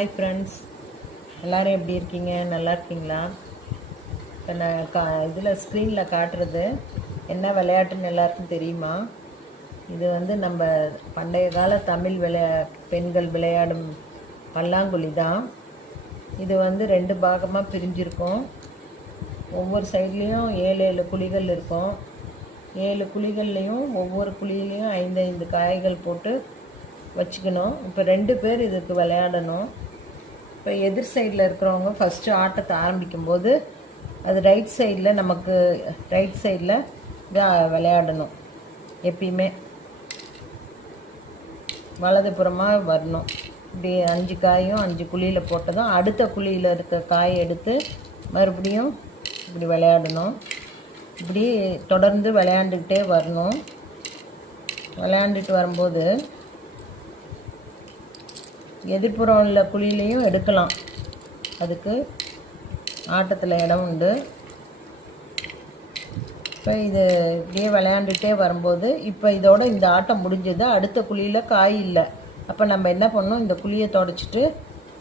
Hi friends, எல்லோரும் எப்படி இருக்கீங்க? நல்லா இருக்கீங்களா? இப்போ நான் இதில் ஸ்க்ரீனில் காட்டுறது என்ன விளையாட்டுன்னு எல்லாருக்கும் தெரியுமா? இது நம்ம பண்டைய கால தமிழ் பெண்கள் விளையாடும் பல்லாங்குழி தான். இது 2 பாகமாக பிரிஞ்சிருக்கும். ஒவ்வொரு சைட்லேயும் 7 குழிகள் இருக்கும். 7 குழிகள்லேயும் ஒவ்வொரு குழியிலையும் 5 காய்கள் போட்டு வச்சுக்கணும். இப்போ 2 பேர் இதுக்கு விளையாடணும். இப்போ எதிர் சைடில் இருக்கிறவங்க ஃபஸ்ட்டு ஆட்டத்தை ஆரம்பிக்கும்போது அது ரைட் சைடில் நமக்கு ரைட் சைடில் தான் விளையாடணும். எப்பயுமே வலதுபுறமாக வரணும். இப்படி 5 காயும் 5 குழியில் போட்டதும் அடுத்த குழியில் இருக்க காயை எடுத்து மறுபடியும் இப்படி விளையாடணும். இப்படி தொடர்ந்து விளையாண்டுக்கிட்டே வரணும். விளையாண்டுட்டு வரும்போது எதிர்ப்புறம் உள்ள குழியிலையும் எடுக்கலாம். அதுக்கு ஆட்டத்தில் இடம் உண்டு. இப்போ இது இப்படியே விளையாண்டுகிட்டே வரும்போது இப்போ இதோட இந்த ஆட்டம் முடிஞ்சது. அடுத்த குழியில் காய் இல்லை. அப்போ நம்ம என்ன பண்ணணும், இந்த குழியை தொடச்சிட்டு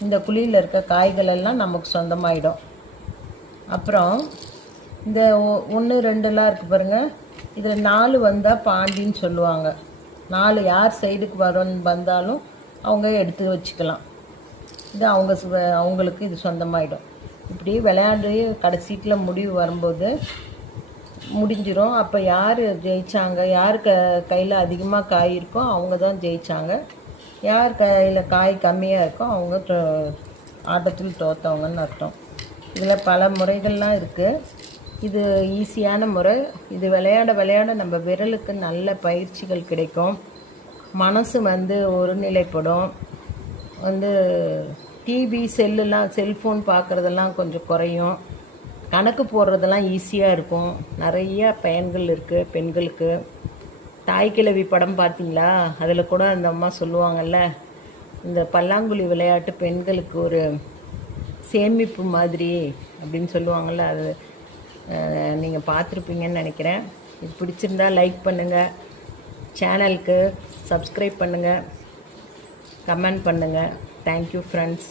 இந்த குழியில் இருக்க காய்களெல்லாம் நமக்கு சொந்தமாயிடும். அப்புறம் இந்த 1 2லாம் இருக்குது பாருங்கள், இதில் 4 வந்தால் பாண்டின்னு சொல்லுவாங்க. 4 யார் சைடுக்கு வந்தாலும் அவங்க எடுத்து வச்சுக்கலாம். இது அவங்களுக்கு இது சொந்தமாயிடும். இப்படி விளையாண்டு கடைசீட்டில் முடிவு வரும்போது முடிஞ்சிடும். அப்போ யார் ஜெயித்தாங்க, யார் கையில் அதிகமாக காய் இருக்கோ அவங்க தான் ஜெயித்தாங்க. யார் கையில் காய் கம்மியாக இருக்கோ அவங்க ஆட்டத்தில் தோற்றவங்கன்னு அர்த்தம். இதில் பல முறைகள்லாம் இருக்குது. இது ஈஸியான முறை. இது விளையாட நம்ம விரலுக்கு நல்ல பயிற்சிகள் கிடைக்கும். மனசு ஒருநிலைப்படும். டிவி செல்ஃபோன் பார்க்குறதெல்லாம் கொஞ்சம் குறையும். கணக்கு போடுறதெல்லாம் ஈஸியாக இருக்கும். நிறைய பயன்கள் இருக்குது பெண்களுக்கு. தாய்க்கிழவி படம் பார்த்தீங்களா? அதில் கூட அந்த அம்மா சொல்லுவாங்கள்ல, இந்த பல்லாங்குழி விளையாட்டு பெண்களுக்கு ஒரு சேமிப்பு மாதிரி அப்படின்னு சொல்லுவாங்கள்ல. அது நீங்கள் பார்த்துருப்பீங்கன்னு நினைக்கிறேன். இது பிடிச்சிருந்தா லைக் பண்ணுங்கள், சேனலுக்கு சப்ஸ்கிரைப் பண்ணுங்கள், கமெண்ட் பண்ணுங்கள். Thank you friends.